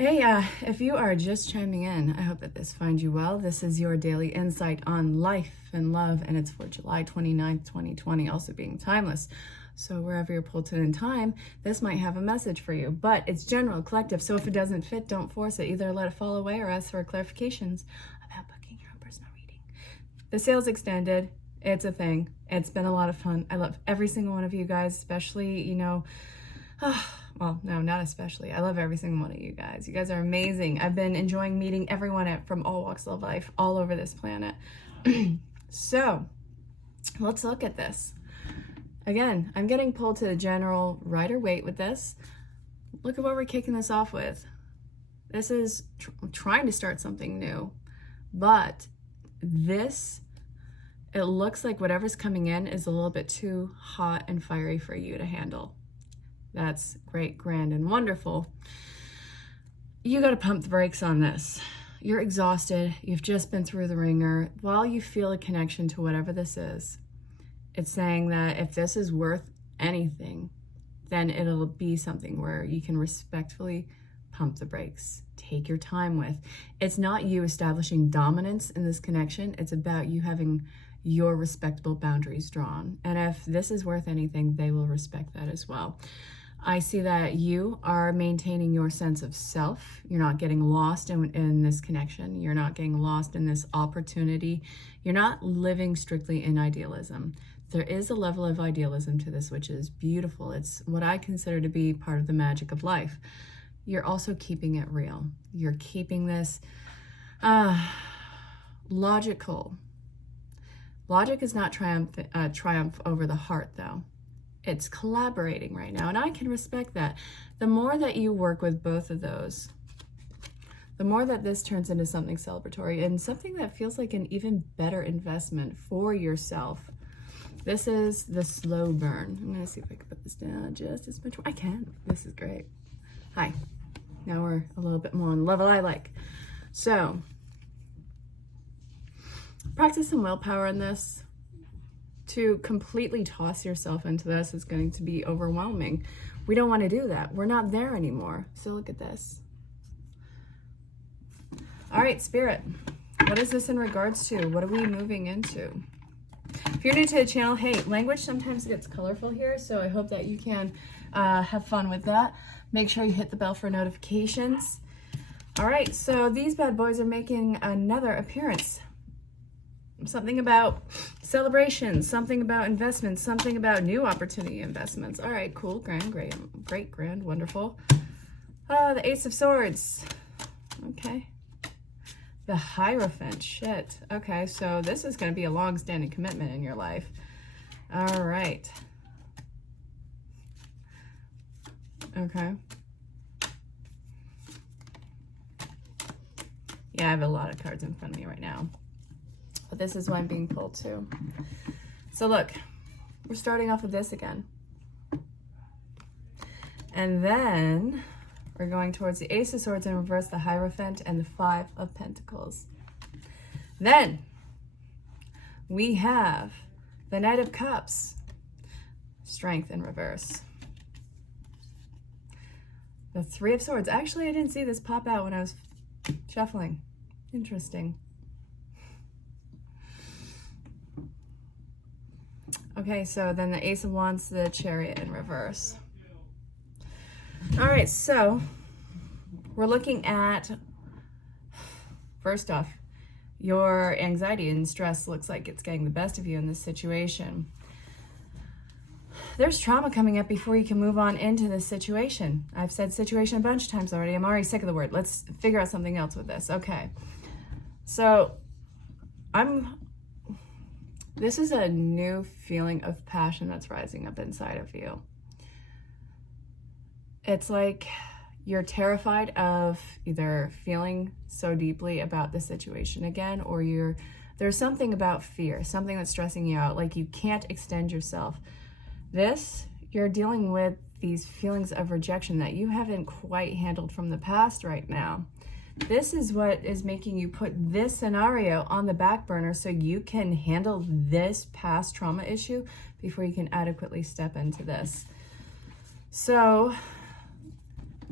Hey, if you are just chiming in, I hope that this finds you well. This is your daily insight on life and love, and it's for July 29th, 2020, also being timeless. So wherever you're pulled to in time, this might have a message for you, but it's general, collective. So if it doesn't fit, don't force it. Either let it fall away or ask for clarifications about booking your own personal reading. The sale's extended. It's a thing. It's been a lot of fun. I love every single one of you guys, especially, well, no, not especially. I love every single one of you guys. You guys are amazing. I've been enjoying meeting everyone from all walks of life all over this planet. So let's look at this. Again, I'm getting pulled to the general Rider-Waite with this. Look at what we're kicking this off with. This is trying to start something new, but it looks like whatever's coming in is a little bit too hot and fiery for you to handle. That's great, grand, and wonderful. You got to pump the brakes on this. You're exhausted. You've just been through the ringer. While you feel a connection to whatever this is, it's saying that if this is worth anything, then it'll be something where you can respectfully pump the brakes. Take your time with. It's not you establishing dominance in this connection. It's about you having your respectable boundaries drawn. And if this is worth anything, they will respect that as well. I see that you are maintaining your sense of self. You're not getting lost in this connection. You're not getting lost in this opportunity. You're not living strictly in idealism. There is a level of idealism to this, which is beautiful. It's what I consider to be part of the magic of life. You're also keeping it real. You're keeping this logical. Logic is not triumph over the heart, though. It's collaborating right now, and I can respect that. The more that you work with both of those, the more that this turns into something celebratory and something that feels like an even better investment for yourself. This is the slow burn. I'm going to see if I can put this down just as much. I can. This is great. Hi. Now we're a little bit more on the level I like. So, practice some willpower in this. To completely toss yourself into this is going to be overwhelming. We don't want to do that. We're not there anymore. So look at this. All right, Spirit. What is this in regards to? What are we moving into? If you're new to the channel, hey, language sometimes gets colorful here, so I hope that you can have fun with that. Make sure you hit the bell for notifications. All right, so these bad boys are making another appearance. Something about celebration, something about investments, something about new opportunity investments. All right, cool, grand, great, grand, wonderful. The Ace of Swords. Okay. The Hierophant, shit. Okay, so this is going to be a long-standing commitment in your life. All right. Okay. Yeah, I have a lot of cards in front of me right now. But this is what I'm being pulled to. So look, we're starting off with this again. And then we're going towards the Ace of Swords in reverse, the Hierophant, and the Five of Pentacles. Then we have the Knight of Cups, Strength in reverse. The Three of Swords. Actually, I didn't see this pop out when I was shuffling. Interesting. Okay, so then the Ace of Wands, the Chariot in reverse. All right, so we're looking at, first off, your anxiety and stress looks like it's getting the best of you in this situation. There's trauma coming up before you can move on into this situation. I've said situation a bunch of times already. I'm already sick of the word. Let's figure out something else with this. Okay, so this is a new feeling of passion that's rising up inside of you. It's like you're terrified of either feeling so deeply about the situation again, or there's something about fear, something that's stressing you out, like you can't extend yourself. You're dealing with these feelings of rejection that you haven't quite handled from the past right now. This is what is making you put this scenario on the back burner so you can handle this past trauma issue before you can adequately step into this. So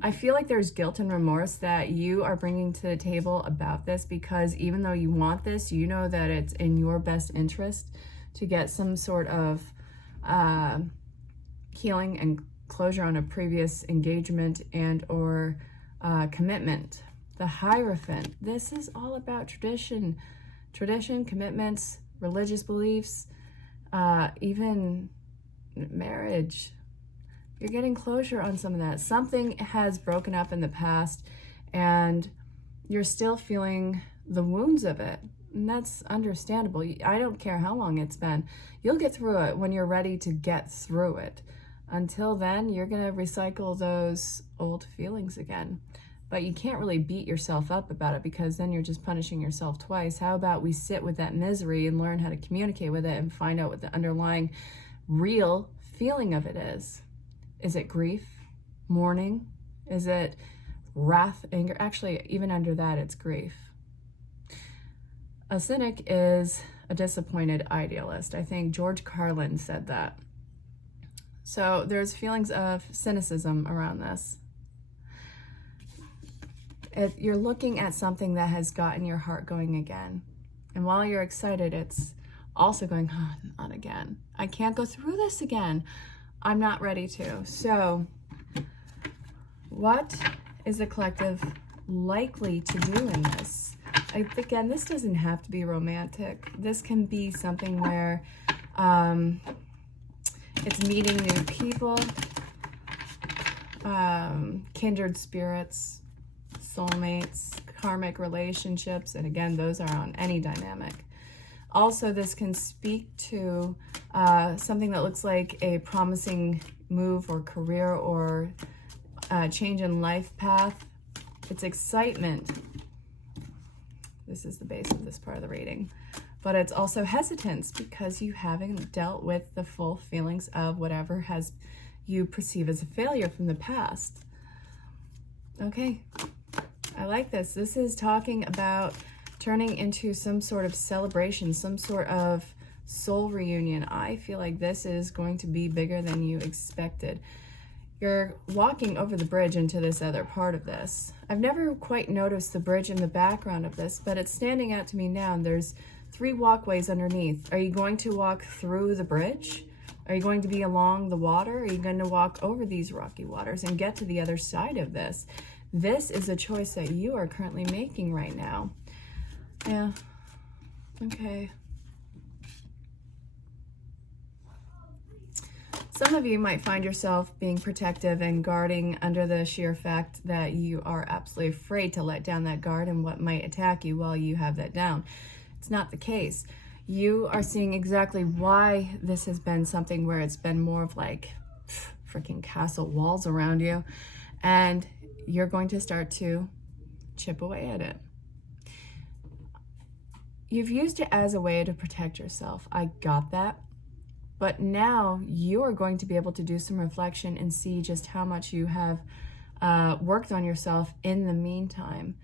I feel like there's guilt and remorse that you are bringing to the table about this, because even though you want this, you know that it's in your best interest to get some sort of healing and closure on a previous engagement and or commitment. The Hierophant, this is all about tradition, commitments, religious beliefs, even marriage. You're getting closure on some of that. Something has broken up in the past and you're still feeling the wounds of it. And that's understandable. I don't care how long it's been. You'll get through it when you're ready to get through it. Until then, you're going to recycle those old feelings again. But you can't really beat yourself up about it, because then you're just punishing yourself twice. How about we sit with that misery and learn how to communicate with it and find out what the underlying real feeling of it is. Is it grief, mourning? Is it wrath, anger? Actually, even under that, it's grief. A cynic is a disappointed idealist. I think George Carlin said that. So there's feelings of cynicism around this. You're looking at something that has gotten your heart going again. And while you're excited, it's also going, oh, not again. I can't go through this again. I'm not ready to. So what is the collective likely to do in this? Again, this doesn't have to be romantic. This can be something where it's meeting new people, kindred spirits, soulmates, karmic relationships, and again, those are on any dynamic. Also, this can speak to something that looks like a promising move or career or change in life path. It's excitement. This is the base of this part of the reading. But it's also hesitance, because you haven't dealt with the full feelings of whatever has you perceive as a failure from the past. Okay, I like this. This is talking about turning into some sort of celebration, some sort of soul reunion. I feel like this is going to be bigger than you expected. You're walking over the bridge into this other part of this. I've never quite noticed the bridge in the background of this, but it's standing out to me now. And there's 3 walkways underneath. Are you going to walk through the bridge? Are you going to be along the water? Are you going to walk over these rocky waters and get to the other side of this? This is a choice that you are currently making right now. Yeah. Okay. Some of you might find yourself being protective and guarding under the sheer fact that you are absolutely afraid to let down that guard and what might attack you while you have that down. It's not the case. You are seeing exactly why this has been something where it's been more of like freaking castle walls around you, and you're going to start to chip away at it. You've used it as a way to protect yourself. I got that. But now you are going to be able to do some reflection and see just how much you have worked on yourself in the meantime.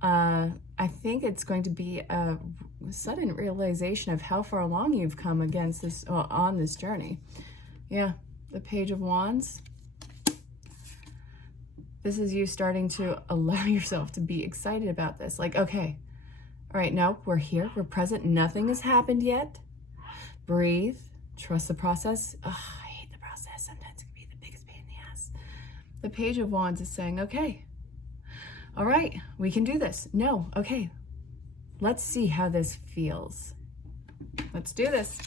I think it's going to be a sudden realization of how far along you've come against this on this journey. Yeah, the Page of Wands. This is you starting to allow yourself to be excited about this. Like, okay, all right, no, we're here, we're present, nothing has happened yet. Breathe, trust the process. Oh, I hate the process. Sometimes it can be the biggest pain in the ass. The Page of Wands is saying, okay, all right, we can do this. No, okay, let's see how this feels. Let's do this.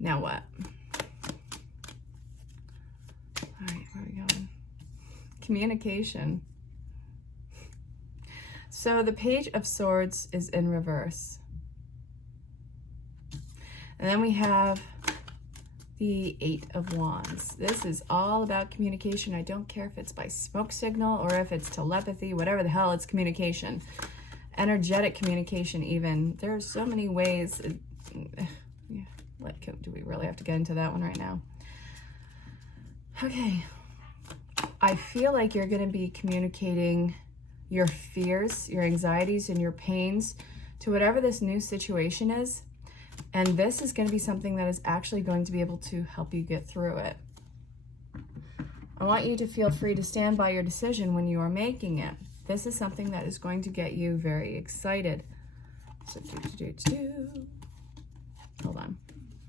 Now what? All right, where are we going? Communication. So the Page of Swords is in reverse. And then we have the 8 of Wands. This is all about communication. I don't care if it's by smoke signal or if it's telepathy, whatever the hell, it's communication. Energetic communication even. There are so many ways. Do we really have to get into that one right now? Okay. I feel like you're going to be communicating your fears, your anxieties, and your pains to whatever this new situation is. And this is going to be something that is actually going to be able to help you get through it. I want you to feel free to stand by your decision when you are making it. This is something that is going to get you very excited. So, hold on.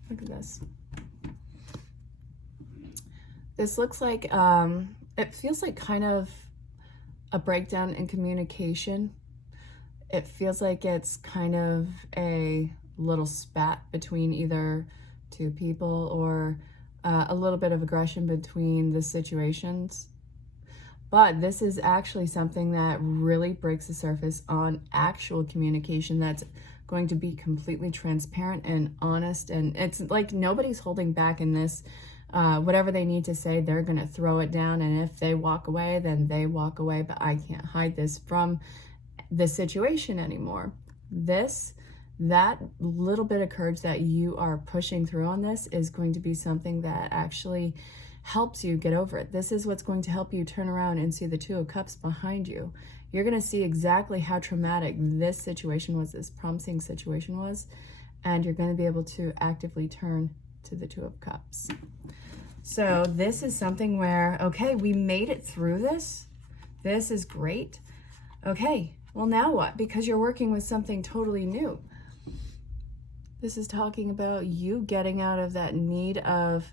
Look at this. This looks like, it feels like kind of a breakdown in communication. It feels like it's kind of a little spat between either two people, or a little bit of aggression between the situations. But this is actually something that really breaks the surface on actual communication that's going to be completely transparent and honest. And it's like nobody's holding back in this. Whatever they need to say, they're going to throw it down. And if they walk away, then they walk away. But I can't hide this from the situation anymore. That little bit of courage that you are pushing through on this is going to be something that actually helps you get over it. This is what's going to help you turn around and see the Two of Cups behind you. You're going to see exactly how traumatic this situation was, this promising situation was, and you're going to be able to actively turn to the Two of Cups. So this is something where, okay, we made it through this. This is great. Okay, well now what? Because you're working with something totally new. This is talking about you getting out of that need of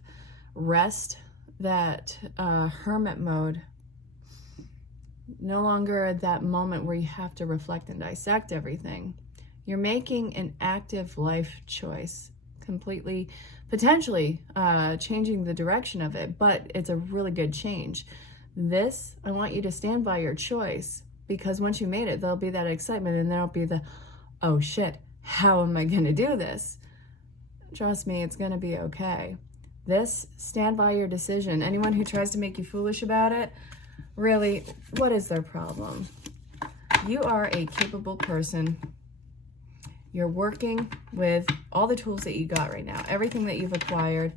rest, that hermit mode. No longer that moment where you have to reflect and dissect everything. You're making an active life choice, completely, potentially changing the direction of it, but it's a really good change. This, I want you to stand by your choice, because once you made it, there'll be that excitement, and there'll be the, oh shit, how am I gonna do this? Trust me, it's gonna be okay. This, stand by your decision. Anyone who tries to make you foolish about it, really, what is their problem? You are a capable person. You're working with all the tools that you got right now, everything that you've acquired.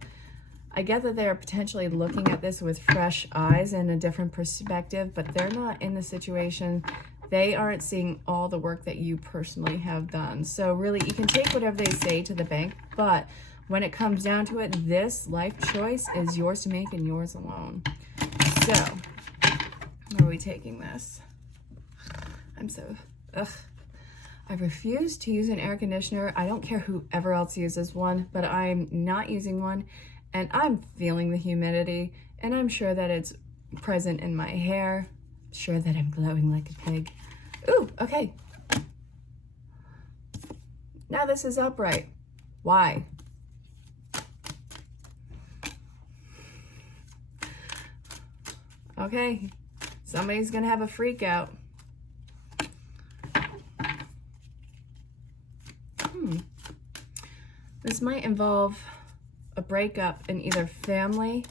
I get that they're potentially looking at this with fresh eyes and a different perspective, but they're not in the situation. They aren't seeing all the work that you personally have done. So really, you can take whatever they say to the bank, but when it comes down to it, this life choice is yours to make and yours alone. So, where are we taking this? I refuse to use an air conditioner. I don't care whoever else uses one, but I'm not using one, and I'm feeling the humidity, and I'm sure that it's present in my hair. Sure that I'm glowing like a pig. Ooh, okay. Now this is upright. Why? Okay, somebody's gonna have a freak out. This might involve a breakup in either family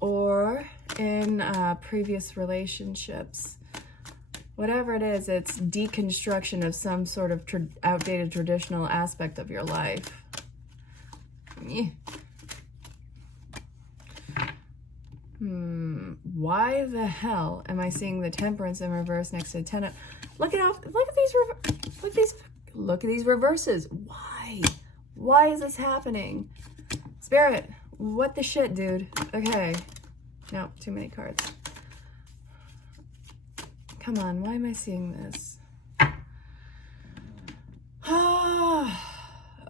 or in previous relationships. Whatever it is, it's deconstruction of some sort of outdated traditional aspect of your life. Why the hell am I seeing the Temperance in reverse next to the 10? Look at these reverses. Why is this happening? Spirit, what the shit, dude? Okay. No, too many cards. Come on, why am I seeing this?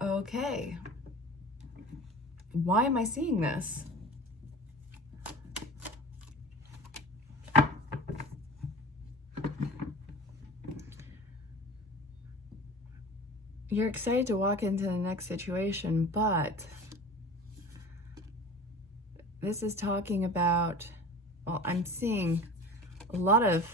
Okay. Why am I seeing this? You're excited to walk into the next situation, but this is talking about, well, I'm seeing a lot of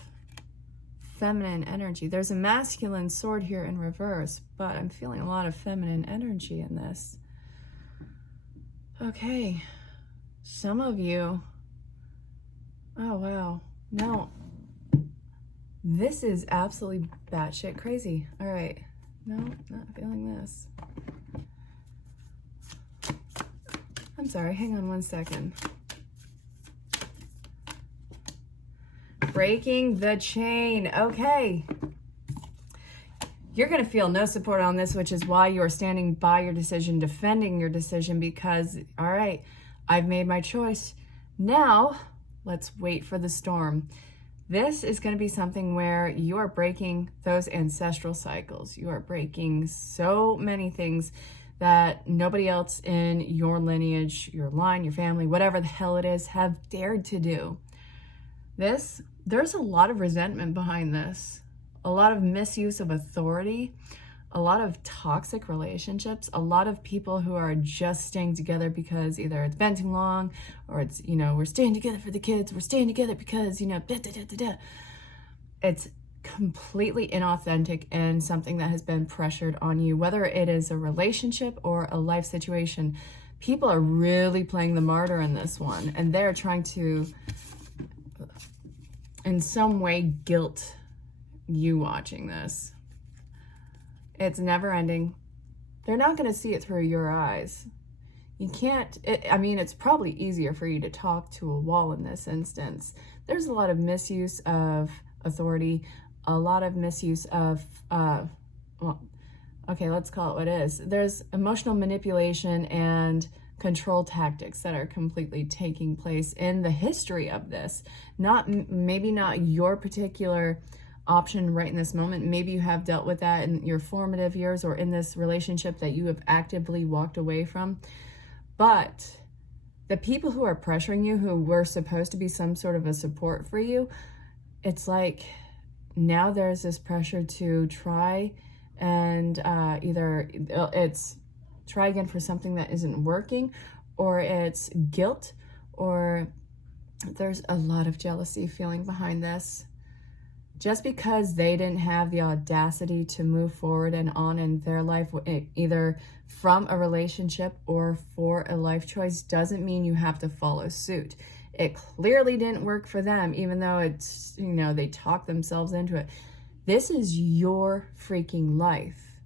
feminine energy. There's a masculine sword here in reverse, but I'm feeling a lot of feminine energy in this. Okay, some of you, oh wow, no, this is absolutely batshit crazy. All right. No, not feeling this. I'm sorry, hang on one second. Breaking the chain. Okay. You're going to feel no support on this, which is why you are standing by your decision, defending your decision, because, all right, I've made my choice. Now, Let's wait for the storm. This is going to be something where you are breaking those ancestral cycles. You are breaking so many things that nobody else in your lineage, your line, your family, whatever the hell it is, have dared to do. There's a lot of resentment behind this, a lot of misuse of authority, a lot of toxic relationships, a lot of people who are just staying together because either it's been too long or it's, we're staying together for the kids, we're staying together because, da, da, da, da, da. It's completely inauthentic and something that has been pressured on you, whether it is a relationship or a life situation. People are really playing the martyr in this one, and they're trying to, in some way, guilt you watching this. It's never ending. They're not going to see it through your eyes. You can't, it's probably easier for you to talk to a wall in this instance. There's a lot of misuse of authority, a lot of misuse of, let's call it what it is. There's emotional manipulation and control tactics that are completely taking place in the history of this. Maybe not your particular option right in this moment. Maybe you have dealt with that in your formative years or in this relationship that you have actively walked away from. But the people who are pressuring you, who were supposed to be some sort of a support for you, it's like now there's this pressure to try and either it's try again for something that isn't working, or it's guilt, or there's a lot of jealousy feeling behind this. Just because they didn't have the audacity to move forward and on in their life, either from a relationship or for a life choice, doesn't mean you have to follow suit. It clearly didn't work for them, even though it's, they talked themselves into it. This is your freaking life.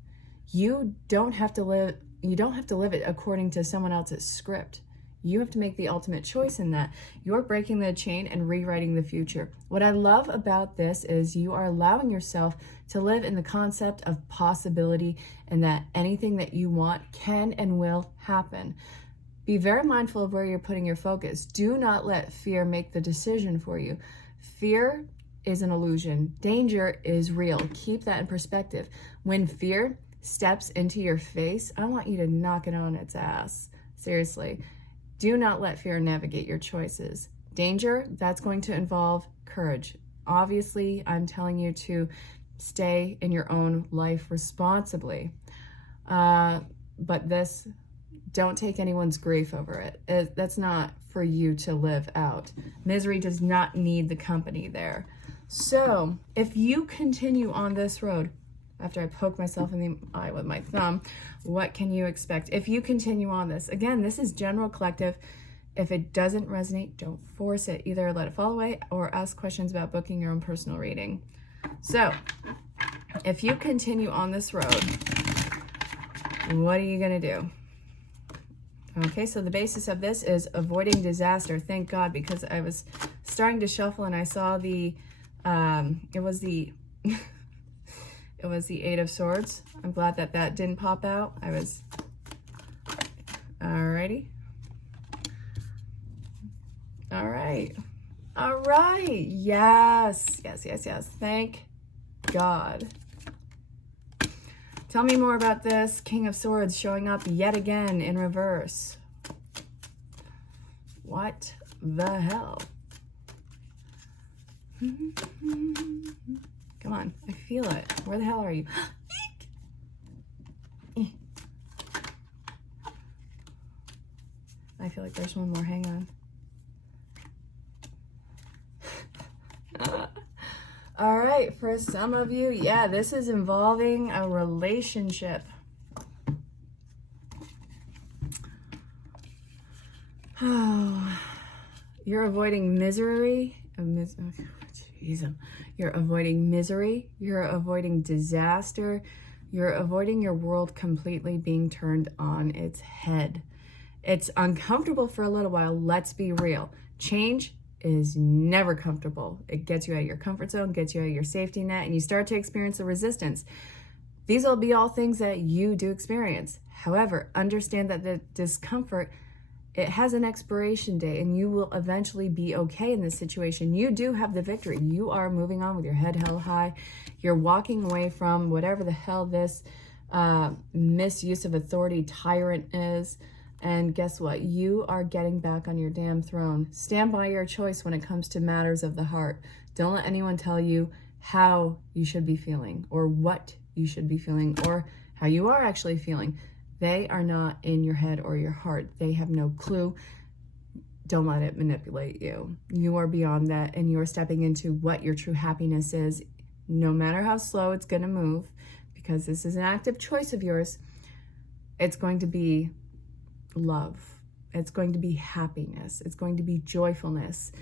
You don't have to live it according to someone else's script. You have to make the ultimate choice in that. You're breaking the chain and rewriting the future. What I love about this is you are allowing yourself to live in the concept of possibility, and that anything that you want can and will happen. Be very mindful of where you're putting your focus. Do not let fear make the decision for you. Fear is an illusion. Danger is real. Keep that in perspective. When fear steps into your face, I want you to knock it on its ass. Seriously. Do not let fear navigate your choices. Danger, that's going to involve courage. Obviously, I'm telling you to stay in your own life responsibly. But this, don't take anyone's grief over it. That's not for you to live out. Misery does not need the company there. So, if you continue on this road, after I poke myself in the eye with my thumb, what can you expect? If you continue on this, again, this is general collective. If it doesn't resonate, don't force it. Either let it fall away or ask questions about booking your own personal reading. So, if you continue on this road, what are you going to do? Okay, so the basis of this is avoiding disaster. Thank God, because I was starting to shuffle and I saw it was the Eight of Swords. I'm glad that didn't pop out. Alrighty. All right. Yes. Thank God. Tell me more about this King of Swords showing up yet again in reverse. What the hell? Come on, I feel it. Where the hell are you? I feel like there's one more. Hang on. All right, for some of you, yeah, this is involving a relationship. Oh, you're avoiding misery. You're avoiding misery. You're avoiding disaster. You're avoiding your world completely being turned on its head. It's uncomfortable for a little while. Let's be real. Change is never comfortable. It gets you out of your comfort zone, gets you out of your safety net, and you start to experience the resistance. These will be all things that you do experience. However, understand that the discomfort It has an expiration date, and you will eventually be okay in this situation. You do have the victory. You are moving on with your head held high. You're walking away from whatever the hell this misuse of authority tyrant is. And guess what? You are getting back on your damn throne. Stand by your choice when it comes to matters of the heart. Don't let anyone tell you how you should be feeling, or what you should be feeling, or how you are actually feeling. They are not in your head or your heart. They have no clue. Don't let it manipulate you. You are beyond that, and you are stepping into what your true happiness is. No matter how slow it's going to move, because this is an active choice of yours, it's going to be love. It's going to be happiness. It's going to be joyfulness.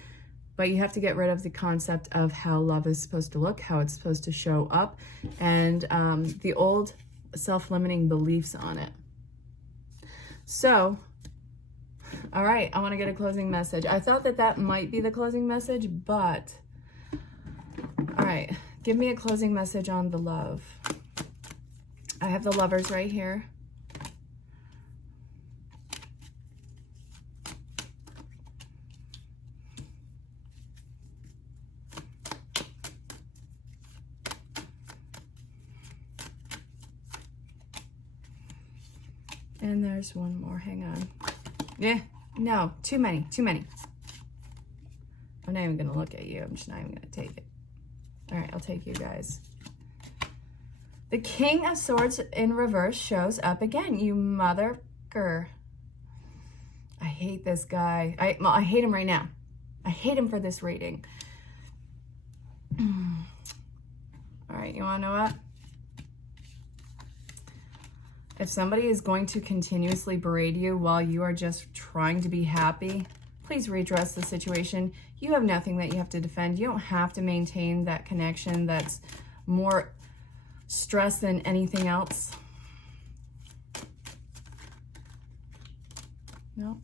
But you have to get rid of the concept of how love is supposed to look, how it's supposed to show up, and the old self-limiting beliefs on it. So, all right, I want to get a closing message. I thought that might be the closing message, but all right, give me a closing message on the love. I have the Lovers right here. And there's one more, hang on. Yeah, no, too many. I'm not even gonna look at you. I'm just not even gonna take it. All right, I'll take you guys. The King of Swords in reverse shows up again, you motherfucker. I hate this guy. I hate him right now. I hate him for this reading. All right, you wanna know what? If somebody is going to continuously berate you while you are just trying to be happy, please redress the situation. You have nothing that you have to defend. You don't have to maintain that connection that's more stress than anything else. No.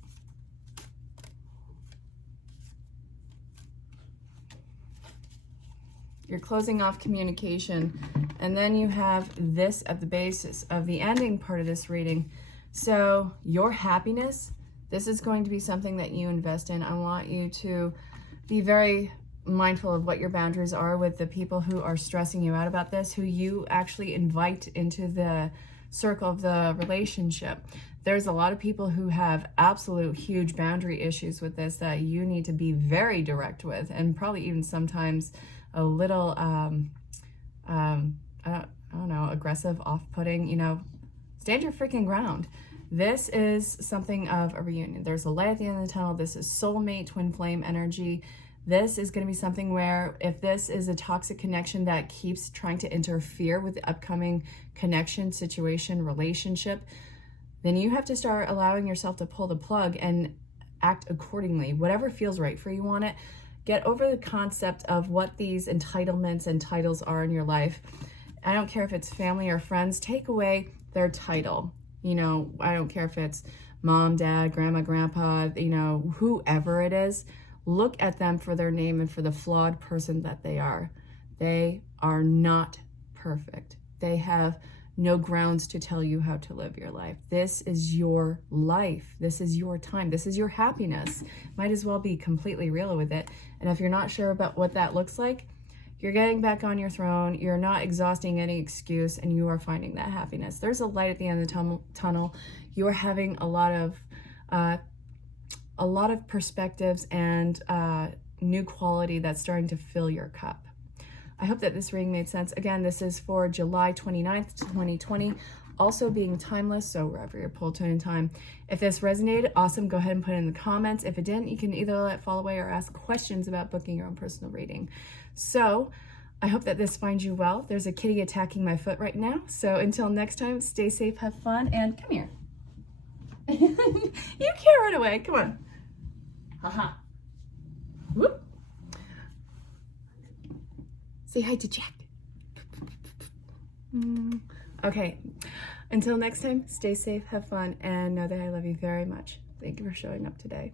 You're closing off communication. And then you have this at the basis of the ending part of this reading. So your happiness, this is going to be something that you invest in. I want you to be very mindful of what your boundaries are with the people who are stressing you out about this, who you actually invite into the circle of the relationship. There's a lot of people who have absolute huge boundary issues with this that you need to be very direct with, and probably even sometimes a little I don't know, aggressive, off-putting, you know, stand your freaking ground. This is something of a reunion. There's a light at the end of the tunnel. This is soulmate, twin flame energy. This is going to be something where if this is a toxic connection that keeps trying to interfere with the upcoming connection, situation, relationship, then you have to start allowing yourself to pull the plug and act accordingly. Whatever feels right for you on it. Get over the concept of what these entitlements and titles are in your life. I don't care if it's family or friends, take away their title. You know, I don't care if it's mom, dad, grandma, grandpa, you know, whoever it is. Look at them for their name and for the flawed person that they are. They are not perfect. They have no grounds to tell you how to live your life. This is your life. This is your time. This is your happiness. Might as well be completely real with it. And if you're not sure about what that looks like, you're getting back on your throne. You're not exhausting any excuse, and you are finding that happiness. There's a light at the end of the tunnel. You are having a lot of perspectives and new quality that's starting to fill your cup. I hope that this reading made sense. Again, this is for July 29th, 2020, also being timeless, so wherever you're pulled to in time. If this resonated, awesome, go ahead and put it in the comments. If it didn't, you can either let it fall away or ask questions about booking your own personal reading. So I hope that this finds you well. There's a kitty attacking my foot right now. So until next time, stay safe, have fun, and come here. You can't run away, come on. Haha. Whoop. Say hi to Jack. Okay, until next time, stay safe, have fun, and know that I love you very much. Thank you for showing up today.